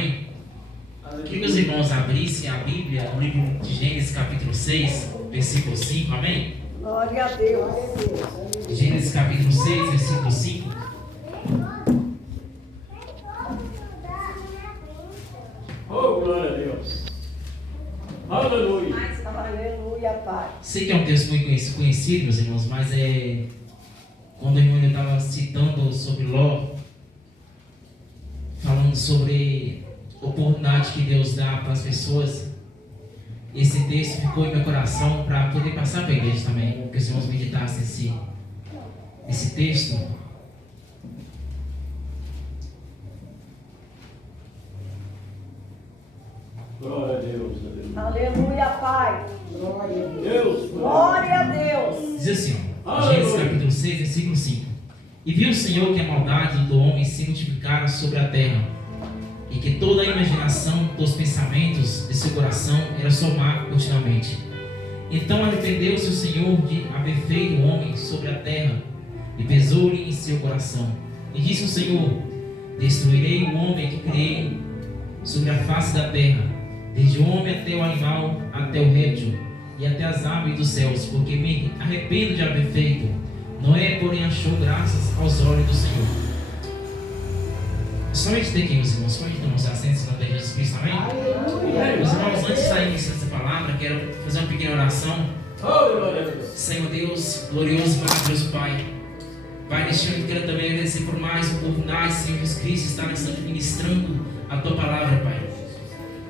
amém? Queria que os irmãos abrissem a Bíblia no livro de Gênesis capítulo 6, versículo 5, amém? Glória a Deus. Gênesis capítulo 6, versículo 5. Oh, glória a Deus. Aleluia. Aleluia, Pai. Sei que é um texto muito conhecido, meus irmãos, mas quando o irmão estava citando sobre Ló, falando sobre a oportunidade que Deus dá para as pessoas, esse texto ficou em meu coração para poder passar para a igreja também, que os irmãos meditassem esse texto. Glória a Deus. Aleluia, Pai. Glória a Deus. Glória a Deus. Diz assim, Gênesis capítulo 6, versículo 5. E viu o Senhor que a maldade do homem se multiplicara sobre a terra, e que toda a imaginação dos pensamentos de seu coração era só má continuamente. Então arrependeu-se o Senhor de haver feito o homem sobre a terra, e pesou-lhe em seu coração. E disse o Senhor: destruirei o homem que criei sobre a face da terra, desde o homem até o animal, até o réptil, e até as aves dos céus, porque me arrependo de haver feito. Noé, porém, achou graças aos olhos do Senhor. Somente de quem, meus irmãos? Pode dar uns assentos na de Jesus Cristo, amém? Meus irmãos, antes de sair dessa palavra, quero fazer uma pequena oração. Senhor Deus, glorioso e maravilhoso Pai. Pai, neste ano eu quero também agradecer por mais oportunidade, Senhor Jesus Cristo, estar nessa ministrando a Tua palavra, Pai.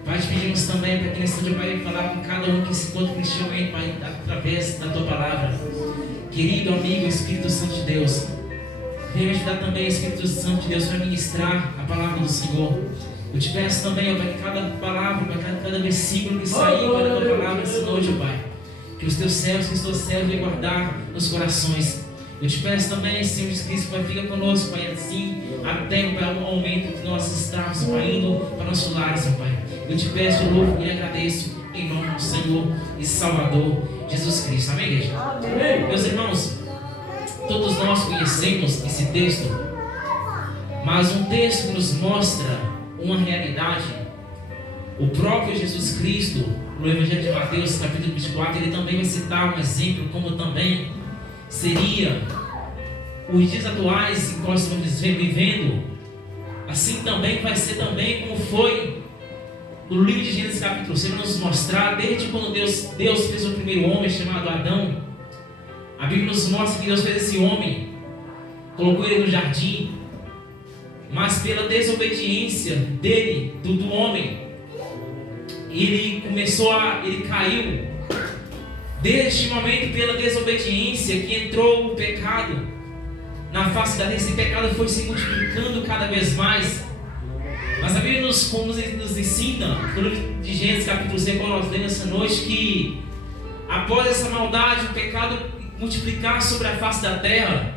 Pai, te pedimos também para que nessa noite, Pai, falar com cada um que se encontra neste momento, Pai, através da Tua palavra. Querido amigo, Espírito Santo de Deus, venha me ajudar também, Espírito Santo de Deus, para ministrar a palavra do Senhor. Eu te peço também, ó, para que cada palavra, para cada versículo que sair, cada tua palavra essa noite, ó, Pai, que os teus céus, que os teus céus venham guardar nos corações. Eu te peço também, Senhor Jesus Cristo, Pai, fica conosco, Pai, assim, até o momento que nós estamos, Pai, indo para nosso lar, Senhor Pai. Eu te peço, eu louvo e agradeço em nome do Senhor e Salvador Jesus Cristo. Amém, igreja? Amém. Meus irmãos, todos nós conhecemos esse texto, mas um texto que nos mostra uma realidade. O próprio Jesus Cristo, no Evangelho de Mateus, capítulo 24, ele também vai citar um exemplo, como também seria os dias atuais que nós estamos vivendo. Assim também vai ser também como foi no livro de Gênesis capítulo 6, nos mostrar desde quando Deus fez o primeiro homem chamado Adão. A Bíblia nos mostra que Deus fez esse homem, colocou ele no jardim, mas pela desobediência dele, do homem, ele caiu. Desde o momento, pela desobediência, que entrou o pecado na face da terra. Esse pecado foi se multiplicando cada vez mais. Mas a Bíblia nos ensina, no livro de Gênesis capítulo 6, quando nós lemos essa noite, que após essa maldade, o pecado multiplicar sobre a face da terra,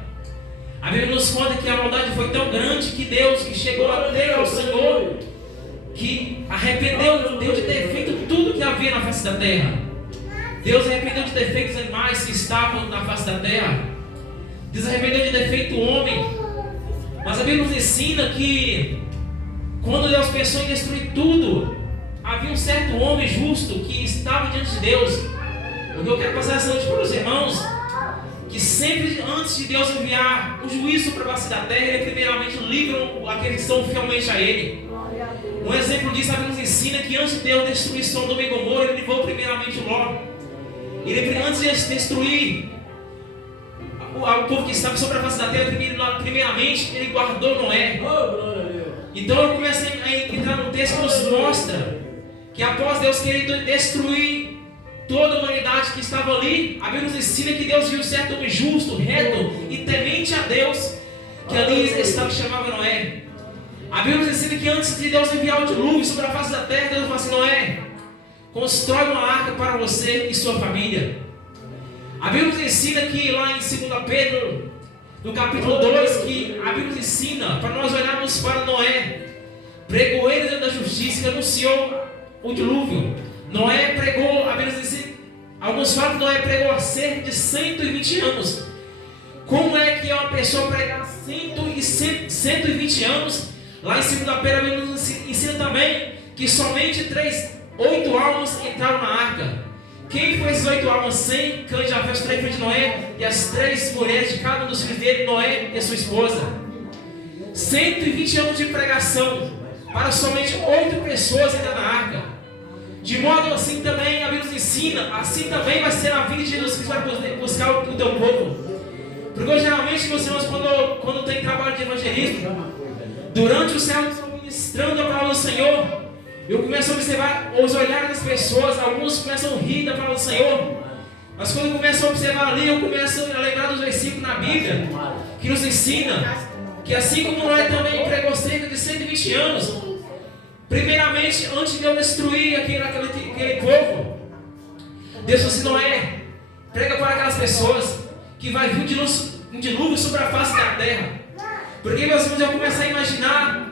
a Bíblia nos conta que a maldade foi tão grande que Deus, que chegou até ao Senhor, que arrependeu Deus de ter feito tudo que havia na face da terra. Deus arrependeu de ter feito os animais que estavam na face da terra. Deus arrependeu de ter feito o homem. Mas a Bíblia nos ensina que quando Deus pensou em destruir tudo, havia um certo homem justo que estava diante de Deus. O que eu quero passar essa noite para os irmãos, que sempre antes de Deus enviar o juízo para a face da terra, Ele primeiramente livra aqueles que estão fielmente a Ele. Um exemplo disso, a Bíblia nos ensina que antes de Deus destruir Sodoma e Gomorra, Ele livrou primeiramente Ló. Ele, antes de destruir o povo que estava sobre a face da terra, primeiramente Ele guardou Noé. Então eu começo a entrar no texto que nos mostra que após Deus querer destruir toda a humanidade que estava ali, a Bíblia nos ensina que Deus viu um certo homem justo, reto e temente a Deus, que ali estava, chamava Noé. A Bíblia nos ensina que antes de Deus enviar o dilúvio sobre a face da terra, Deus falou assim: Noé, constrói uma arca para você e sua família. A Bíblia nos ensina que lá em 2 Pedro, no capítulo 2, que a Bíblia nos ensina para nós olharmos para Noé, pregoeiro da justiça, que anunciou o dilúvio. Noé pregou, a Bíblia nos ensina, alguns falam que Noé pregou há cerca de 120 anos. Como é que uma pessoa pregar 120 anos Lá em 2 Pedro, a Bíblia nos ensina também que somente 8 almas entraram na arca. Quem foi esses 8 almas? Sem Cã e Jafé, os 3 filhos de Noé, e as 3 mulheres de cada um dos filhos dele, Noé e a sua esposa. 120 anos de pregação para somente 8 pessoas entrar na arca. De modo assim também a Bíblia nos ensina, assim também vai ser a vida de Jesus Cristo para buscar o teu povo. Porque geralmente, meus irmãos, quando tem trabalho de evangelismo, durante o céu estão ministrando a palavra do Senhor, eu começo a observar os olhares das pessoas. Alguns começam a rir da palavra do Senhor, mas quando eu começo a observar ali, eu começo a lembrar dos versículos na Bíblia que nos ensina que assim como Noé também pregou cerca de 120 anos, primeiramente, antes de eu destruir aquele povo, Deus falou assim: Noé, prega para aquelas pessoas que vai vir um dilúvio sobre a face da terra. Porque, meus irmãos, eu começo a imaginar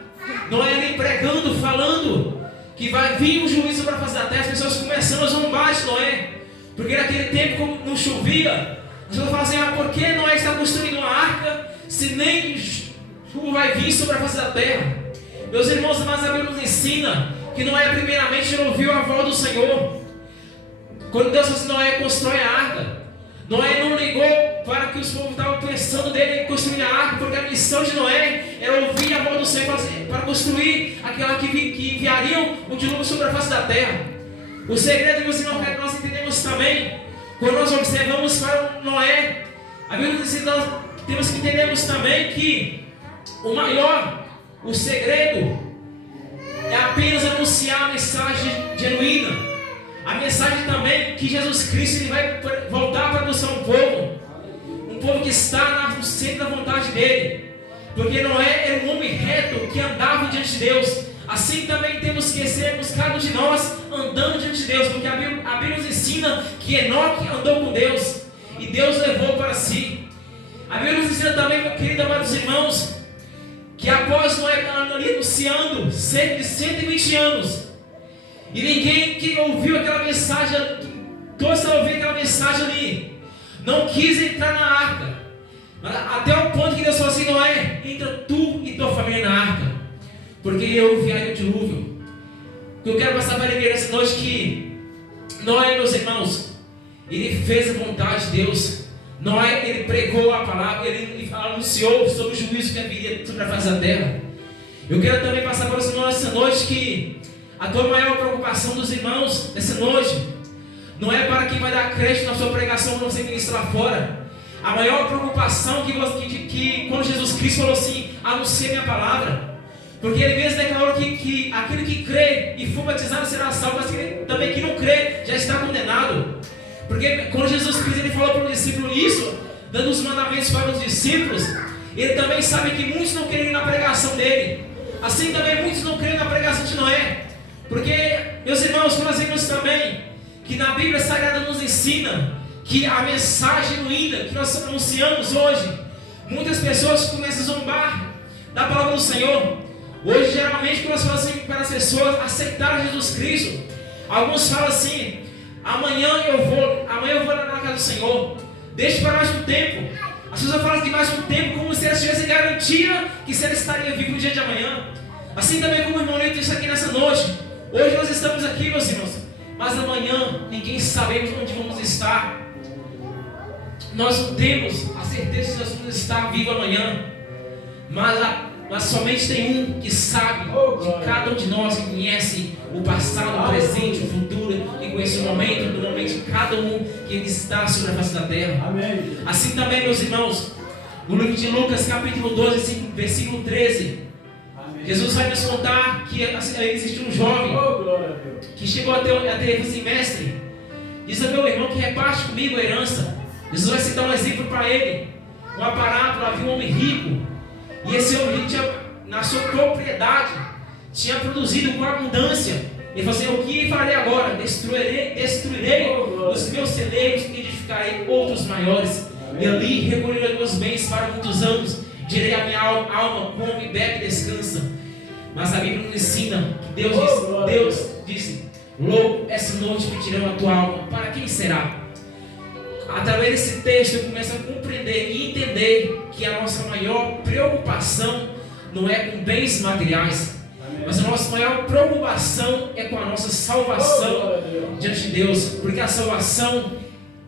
Noé ali pregando, falando que vai vir um juízo sobre a face da terra, as pessoas começando a zombar de Noé, porque naquele tempo, como não chovia, as pessoas falam assim: por que Noé está construindo uma arca se nem chuva vai vir sobre a face da terra? Meus irmãos, mas a Bíblia nos ensina que Noé primeiramente ouviu a voz do Senhor. Quando Deus falou assim: Noé, constrói a arca, Noé não ligou para que os povos estavam pensando dele em construir a arca, porque a missão de Noé era ouvir a voz do Senhor para construir aquela que enviariam um dilúvio sobre a face da terra. O segredo, meus irmãos, que nós entendemos também, quando nós observamos para Noé, a Bíblia nos ensina, nós temos que entendermos também que o segredo é apenas anunciar a mensagem genuína. A mensagem também que Jesus Cristo ele vai voltar para buscar um povo que está no centro da vontade dele. Porque Noé era um homem reto que andava diante de Deus. Assim também temos que sermos cada um de nós andando diante de Deus. Porque a Bíblia nos ensina que Enoque andou com Deus e Deus levou para si. A Bíblia nos ensina também, queridos amados irmãos, que após Noé anunciando cerca de 120 anos, e ninguém que ouviu aquela mensagem, todos ouviram aquela mensagem ali, não quis entrar na arca, até o ponto que Deus falou assim: Noé, entra tu e tua família na arca, porque eu enviarei o dilúvio. Eu quero passar para a igreja essa noite que Noé, meus irmãos, ele fez a vontade de Deus. Noé, ele pregou a palavra, ele anunciou sobre o juízo que haveria sobre a face da terra. Eu quero também passar para os irmãos essa noite que a tua maior preocupação dos irmãos nessa noite não é para quem vai dar crédito na sua pregação quando você ministrar lá fora. A maior preocupação que quando Jesus Cristo falou assim: anuncia minha palavra, porque ele mesmo declarou que aquele que crê e for batizado será salvo, mas também que não crê já está condenado. Porque quando Jesus Cristo ele falou para o discípulo isso, dando os mandamentos para os discípulos, ele também sabe que muitos não querem ir na pregação dele. Assim também muitos não creem na pregação de Noé. Porque, meus irmãos, nós vemos também que na Bíblia Sagrada nos ensina que a mensagem genuína que nós anunciamos hoje, muitas pessoas começam a zombar da palavra do Senhor. Hoje, geralmente, quando nós falamos assim para as pessoas aceitarem Jesus Cristo, alguns falam assim: amanhã eu vou lá na casa do Senhor, deixe para mais um tempo. As pessoas falam de mais um tempo como se elas tivessem garantia que se elas estariam vivos no dia de amanhã. Assim também como o irmão Neto disse aqui nessa noite. Hoje nós estamos aqui, meus irmãos, mas amanhã ninguém sabemos onde vamos estar. Nós não temos a certeza de nós vamos estar vivos amanhã, mas somente tem um que sabe, de cada um de nós que conhece o passado, o presente, o futuro, e conhece o momento de cada um que está sobre a face da terra. Amém. Assim também, meus irmãos, no livro de Lucas, capítulo 12, versículo 13, Jesus vai nos contar que existe um jovem que chegou até ele assim: mestre, diz a meu irmão que reparte comigo a herança. Jesus vai citar um exemplo para ele, uma parábola. Havia um homem rico, e esse homem rico na sua propriedade tinha produzido com abundância. Ele falou assim: o que farei agora? Destruirei os meus celeiros e edificarei outros maiores. E ali recolherei meus bens para muitos anos. Direi a minha alma: come, bebe e descansa. Mas a Bíblia nos ensina que Deus disse: louco, essa noite pedirão a tua alma. Para quem será? Através desse texto eu começo a compreender e entender que a nossa maior preocupação não é com bens materiais, mas a nossa maior preocupação é com a nossa salvação diante de Deus, porque a salvação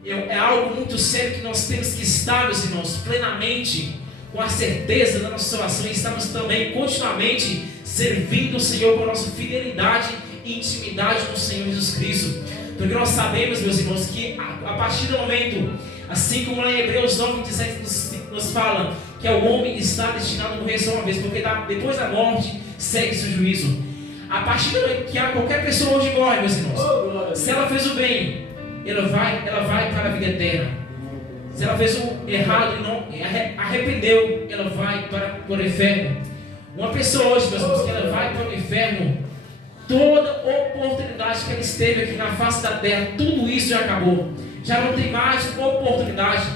é algo muito sério que nós temos que estar, meus irmãos, plenamente com a certeza da nossa salvação, e estamos também continuamente servindo o Senhor com a nossa fidelidade e intimidade com o Senhor Jesus Cristo, porque nós sabemos, meus irmãos, que a partir do momento, assim como lá em Hebreus 9:27 nos fala que o homem está destinado a morrer só uma vez, porque depois da morte segue-se o juízo. A partir do momento que qualquer pessoa hoje morre, meus irmãos, se ela fez o bem, ela vai para a vida eterna. Se ela fez o errado e não arrependeu, ela vai para o inferno. Uma pessoa hoje, meus irmãos, que ela vai para o inferno, toda oportunidade que ela esteve aqui na face da terra, tudo isso já acabou. Já não tem mais oportunidade.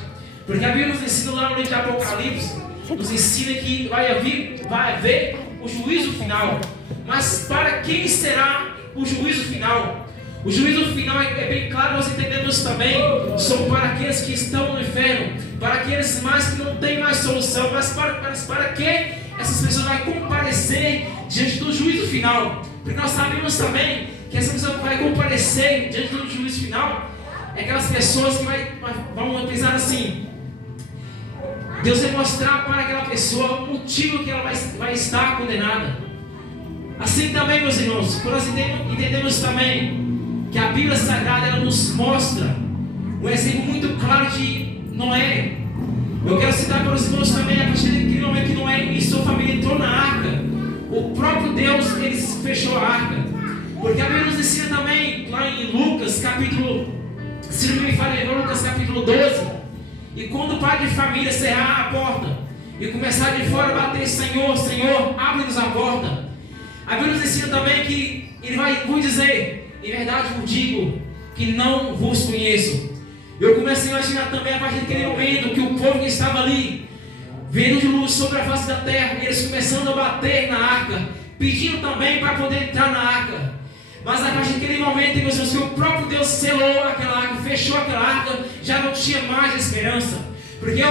Porque a Bíblia nos ensina lá no livro de Apocalipse, nos ensina que vai haver o juízo final. Mas para quem será o juízo final? O juízo final é bem claro, nós entendemos também, são para aqueles que estão no inferno, para aqueles mais que não têm mais solução, mas para que essas pessoas vão comparecer diante do juízo final. Porque nós sabemos também que essa pessoa que vai comparecer diante do juízo final é aquelas pessoas que vão pensar assim: Deus vai mostrar para aquela pessoa o motivo que ela vai estar condenada. Assim também, meus irmãos, quando nós entendemos também que a Bíblia Sagrada ela nos mostra um exemplo muito claro de Noé. Eu quero citar para os irmãos também, a partir daquele momento que Noé e sua família entrou na arca, o próprio Deus ele fechou a arca. Porque a Bíblia nos ensina também, lá em Lucas capítulo, se não me falha, Lucas capítulo 12, e quando o pai de família cerrar a porta e começar de fora a bater: Senhor, Senhor, abre-nos a porta. A Bíblia nos ensina também que ele vai dizer: em verdade vos digo que não vos conheço. Eu comecei a imaginar também, a partir daquele momento, que o povo que estava ali, vendo de luz sobre a face da terra, eles começando a bater na arca, pedindo também para poder entrar na arca. Mas a partir daquele momento, meus irmãos, que o próprio Deus selou aquela arca, fechou aquela arca, já não tinha mais esperança. Porque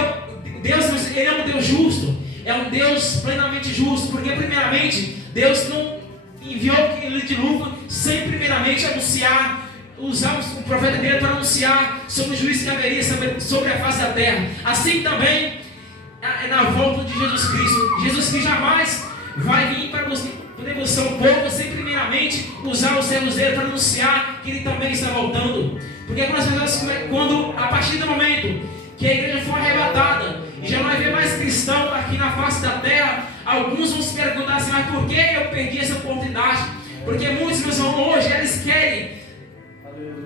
Deus, ele é um Deus justo, é um Deus plenamente justo, porque primeiramente, Deus não enviou aquele dilúvio sem primeiramente anunciar, usar o profeta dele para anunciar sobre o juízo que haveria sobre a face da terra. Assim também é na volta de Jesus Cristo. Jesus Cristo jamais vai vir para negociar um povo sem primeiramente usar os servos dele para anunciar que ele também está voltando. Porque quando a partir do momento que a igreja for arrebatada e já não vai haver mais cristão aqui na face da terra, alguns vão se perguntar assim: mas por que eu perdi essa oportunidade? Porque muitos, meus irmãos, hoje eles querem,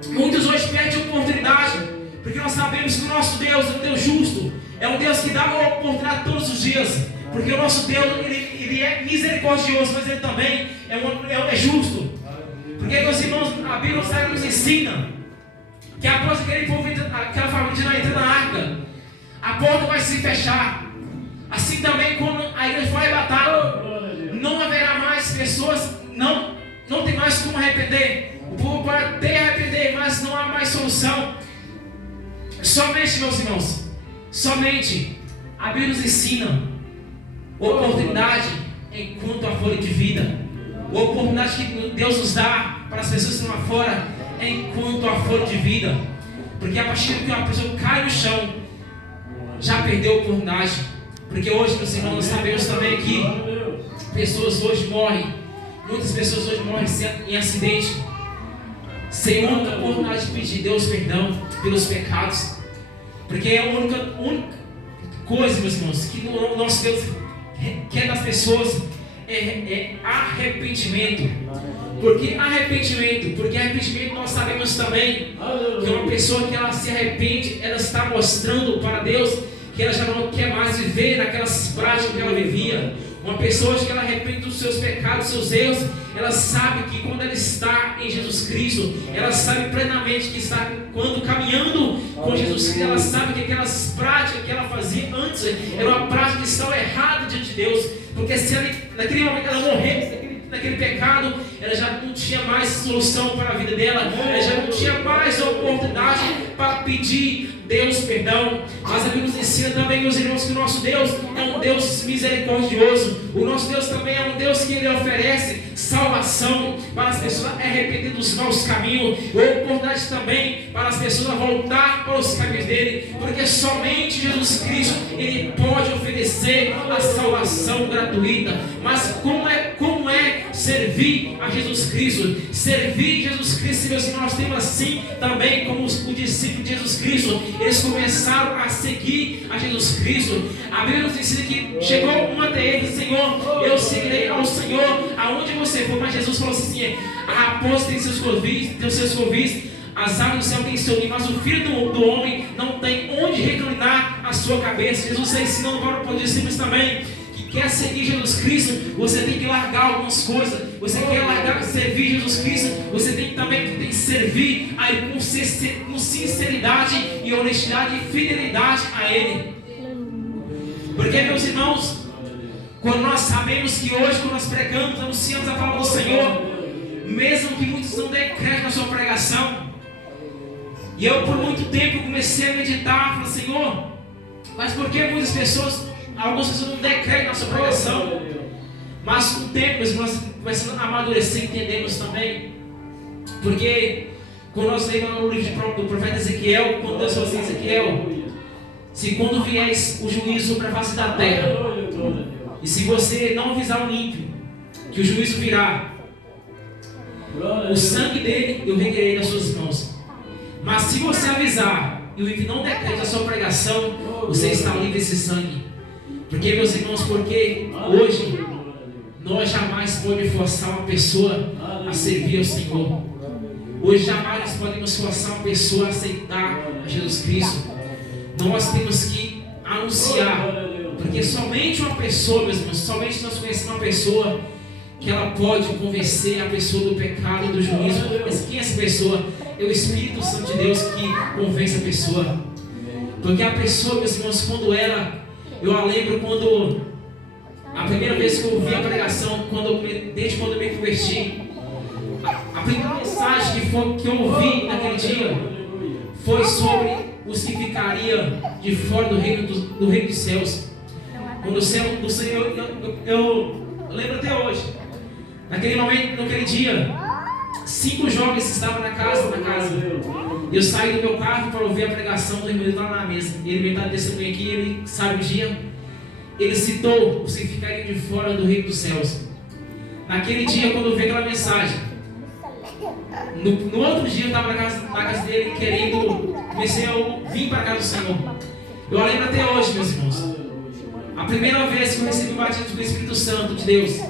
muitos hoje perdem a oportunidade, porque nós sabemos que o nosso Deus é um Deus justo, é um Deus que dá a oportunidade todos os dias, porque o nosso Deus ele é misericordioso, mas ele também é justo. Porque, meus irmãos, a Bíblia nos ensina que após aquele povo, aquela família de Noé entrar na arca, a porta vai se fechar. Assim também, quando a igreja for arrebatada, não haverá mais pessoas, não tem mais como arrepender. O povo pode até arrepender, mas não há mais solução. Somente, meus irmãos, somente a Bíblia nos ensina oportunidade enquanto a folha de vida. A oportunidade que Deus nos dá para as pessoas que estão lá fora enquanto a folha de vida. Porque a partir do que uma pessoa cai no chão, já perdeu a oportunidade. Porque hoje, meus irmãos, nós sabemos também que pessoas hoje morrem, muitas pessoas hoje morrem em acidente, sem a única oportunidade de pedir Deus perdão pelos pecados. Porque é a única coisa, meus irmãos, que o nosso Deus quer das pessoas é arrependimento. Porque arrependimento nós sabemos também que uma pessoa que ela se arrepende, ela está mostrando para Deus que ela já não quer mais viver naquelas práticas que ela vivia. Uma pessoa que ela arrepende dos seus pecados, dos seus erros, ela sabe que quando ela está em Jesus Cristo, ela sabe plenamente que está, quando caminhando com Jesus Cristo, ela sabe que aquelas práticas que ela fazia antes era uma prática que estava errada diante de Deus. Porque se ela, naquele momento ela morresse naquele pecado, ela já não tinha mais solução para a vida dela, ela já não tinha mais oportunidade para pedir Deus perdão. Mas a Bíblia nos ensina também, meus irmãos, que o nosso Deus é um Deus misericordioso. O nosso Deus também é um Deus que Ele oferece salvação para as pessoas arrependerem dos maus caminhos, oportunidade também para as pessoas voltar para os caminhos dele, porque somente Jesus Cristo Ele pode oferecer a salvação gratuita. Mas como é servir a Jesus Cristo? Servir Jesus Cristo, meus irmãos, nós temos assim também como os discípulos de Jesus Cristo. Eles começaram a seguir a Jesus Cristo. A Bíblia nos ensina que chegou um até ele, Senhor, eu seguirei ao Senhor aonde você for. Mas Jesus falou assim: a raposa tem seus covis, as aves do céu têm seu ninho, mas o filho do homem não tem onde reclinar a sua cabeça. Jesus está ensinando para os discípulos também que quer seguir Jesus Cristo, você tem que largar algumas coisas. Você quer largar servir Jesus Cristo, você tem também que servir aí com sinceridade e honestidade e fidelidade a Ele. Porque, meus irmãos, quando nós sabemos que hoje, quando nós pregamos, anunciamos a palavra do Senhor, mesmo que muitos não dêem crédito na sua pregação, e eu por muito tempo comecei a meditar, falei: Senhor, mas por que muitas pessoas, algumas pessoas não dêem crédito na sua pregação? Mas com o tempo, meus irmãos, começamos a amadurecer, entendemos também, porque quando nós lemos no livro do profeta Ezequiel, quando Deus falou assim: Ezequiel, se quando vieres o juízo sobre a face da terra, e se você não avisar o ímpio que o juízo virá, o sangue dele eu requerei das suas mãos. Mas se você avisar e o ímpio não der crédito à sua pregação, você está livre desse sangue. Porque, meus irmãos, porque hoje nós jamais podemos forçar uma pessoa a servir ao Senhor. Hoje jamais nós podemos forçar uma pessoa a aceitar a Jesus Cristo. Nós temos que anunciar. Porque somente uma pessoa, meus irmãos, somente nós conhecemos uma pessoa que ela pode convencer a pessoa do pecado e do juízo. Mas quem é essa pessoa? É o Espírito Santo de Deus que convence a pessoa. Porque a pessoa, meus irmãos, quando ela... Eu a lembro quando... A primeira vez que eu ouvi a pregação, desde quando eu me converti, a primeira mensagem que eu ouvi naquele dia foi sobre os que ficariam de fora do reino dos céus. Quando o céu do Senhor, eu lembro até hoje, naquele momento, naquele dia, 5 jovens estavam na casa. Eu saí do meu carro para ouvir a pregação do irmão lá na mesa. Ele me dá testemunho aqui, ele sabe o dia. Ele citou os que ficariam de fora do reino dos céus. Naquele dia, quando eu vi aquela mensagem, no outro dia eu estava na casa dele querendo, comecei a vir para a casa do Senhor. Eu lembro até hoje, meus irmãos, a primeira vez que eu recebi o batismo do Espírito Santo de Deus.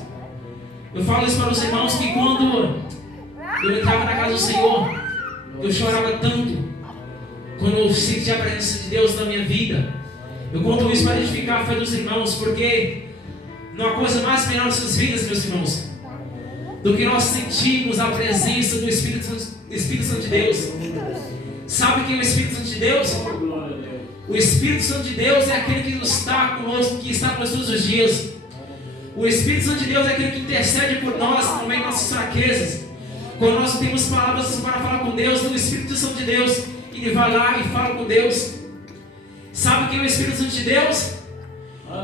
Eu falo isso para os irmãos que quando eu entrava na casa do Senhor, eu chorava tanto quando eu senti a presença de Deus na minha vida. Eu conto isso para edificar a fé dos irmãos, porque não há coisa mais melhor nas suas vidas, meus irmãos, do que nós sentirmos a presença do Espírito Santo de Deus. Sabe quem é o Espírito Santo de Deus? O Espírito Santo de Deus é aquele que está conosco todos os dias. O Espírito Santo de Deus é aquele que intercede por nós, também nossas fraquezas. Quando nós temos palavras para falar com Deus, o Espírito Santo de Deus, ele vai lá e fala com Deus. Sabe quem é o Espírito Santo de Deus?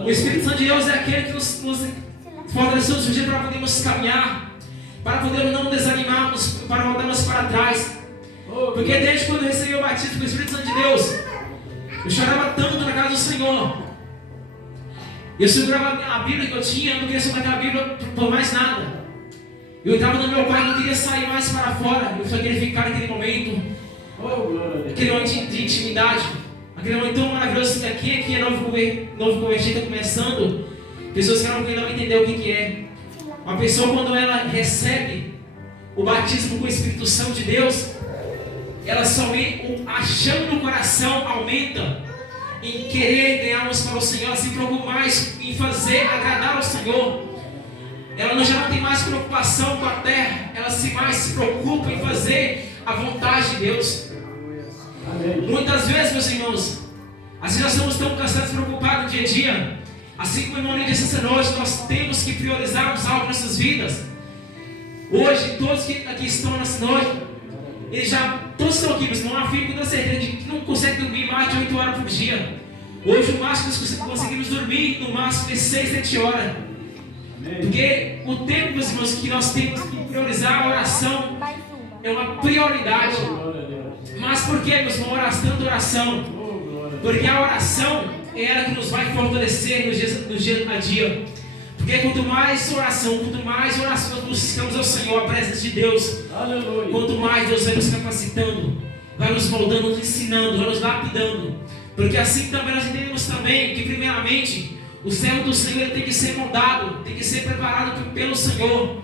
O Espírito Santo de Deus é aquele que nos fortaleceu todos os dias para podermos caminhar, para podermos não desanimarmos, para voltarmos para trás. Porque desde quando eu recebi o batismo com o Espírito Santo de Deus, eu chorava tanto na casa do Senhor. Eu segurava a Bíblia que eu tinha, eu não queria soltar aquela Bíblia por mais nada. Eu entrava no meu quarto, não queria sair mais para fora. Eu só queria ficar naquele momento, aquele momento de intimidade, aquele momento tão maravilhoso. Aqui é novo convertido, está começando. Pessoas que não entender o que é. Uma pessoa, quando ela recebe o batismo com o Espírito Santo de Deus, ela somente, a chama no coração aumenta em querer ganharmos para o Senhor. Ela se preocupa mais em fazer agradar ao Senhor. Ela já não tem mais preocupação com a terra, ela mais se preocupa em fazer a vontade de Deus. Amém. Muitas vezes, meus irmãos, às vezes nós estamos tão cansados e preocupados no dia a dia. Assim como o irmão disse essa noite, nós temos que priorizarmos algo em nossas vidas. Hoje, todos que aqui estão nessa noite, eles já, todos estão aqui, mas não afirmo com certeza de que não conseguem dormir mais de 8 horas por dia. Hoje, o máximo que nós conseguimos dormir, no máximo, é 6, 7 horas. Porque o tempo, meus irmãos, que nós temos que priorizar a oração é uma prioridade. Mas por que, meus irmãos, tanta oração? Porque a oração é ela que nos vai fortalecer no dia a dia. Porque quanto mais oração nós buscamos ao Senhor, a presença de Deus, quanto mais Deus vai nos capacitando, vai nos moldando, nos ensinando, vai nos lapidando. Porque assim também nós entendemos também que primeiramente o servo do Senhor tem que ser moldado, tem que ser preparado pelo Senhor.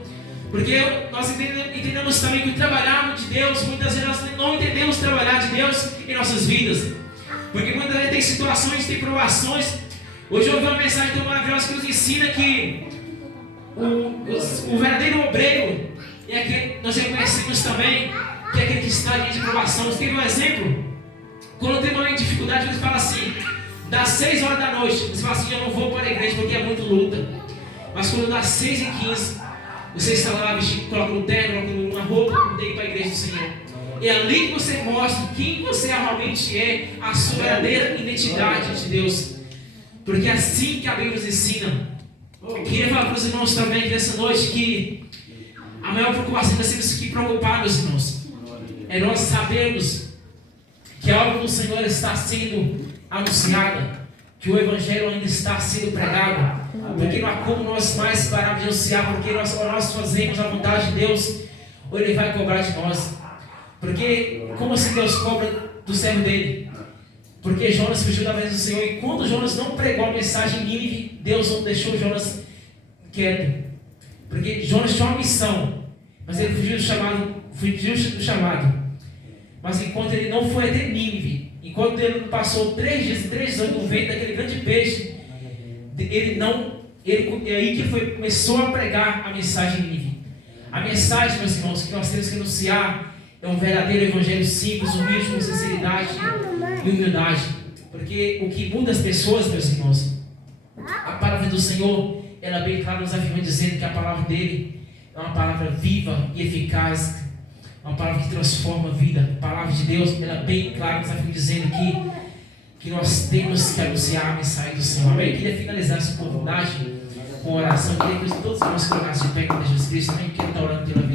Porque nós entendemos também que o trabalhar de Deus, muitas vezes nós não entendemos trabalhar de Deus em nossas vidas. Porque muitas vezes tem situações, tem provações. Hoje eu ouvi uma mensagem tão maravilhosa que nos ensina que o verdadeiro obreiro é aquele, nós reconhecemos também que é aquele que está diante de provação. Você tem um exemplo? Quando tem uma dificuldade, você fala assim, das 6 horas da noite, você fala assim, eu não vou para a igreja porque é muito luta. Mas quando das 6h15, você está lá, coloca um terno, coloca uma roupa, tem que ir para a igreja do Senhor. É ali que você mostra quem você realmente é, a sua verdadeira identidade de Deus. Porque é assim que a Bíblia nos ensina. Eu queria falar para os irmãos também nessa noite que a maior preocupação que nós temos que preocupar, meus irmãos, é nós sabermos que a obra do Senhor está sendo anunciada, que o Evangelho ainda está sendo pregado. Porque não há como nós mais pararmos de anunciar, porque nós fazemos a vontade de Deus, ou Ele vai cobrar de nós. Porque como assim Deus cobra do servo dele? Porque Jonas fugiu da presença do Senhor, e quando Jonas não pregou a mensagem em Nínive, Deus não deixou Jonas quieto. Porque Jonas tinha uma missão, mas ele fugiu do chamado. Mas enquanto ele não foi até Nínive, enquanto ele passou 3 dias e 3 anos no ventre daquele grande peixe, é aí que ele começou a pregar a mensagem em Nínive. A mensagem, meus irmãos, que nós temos que anunciar é um verdadeiro evangelho simples, humilde, com sinceridade e humildade. Porque o que muda as pessoas, meus irmãos, a palavra do Senhor, ela bem clara nos afirma dizendo que a palavra dele é uma palavra viva e eficaz, uma palavra que transforma a vida. A palavra de Deus, ela bem clara nos afirma dizendo que nós temos que anunciar a mensagem do Senhor. Amém? Eu queria finalizar essa oportunidade com oração. Eu queria que todos os irmãos colocassem de pé com Jesus Cristo. Também quero estar orando pela vida.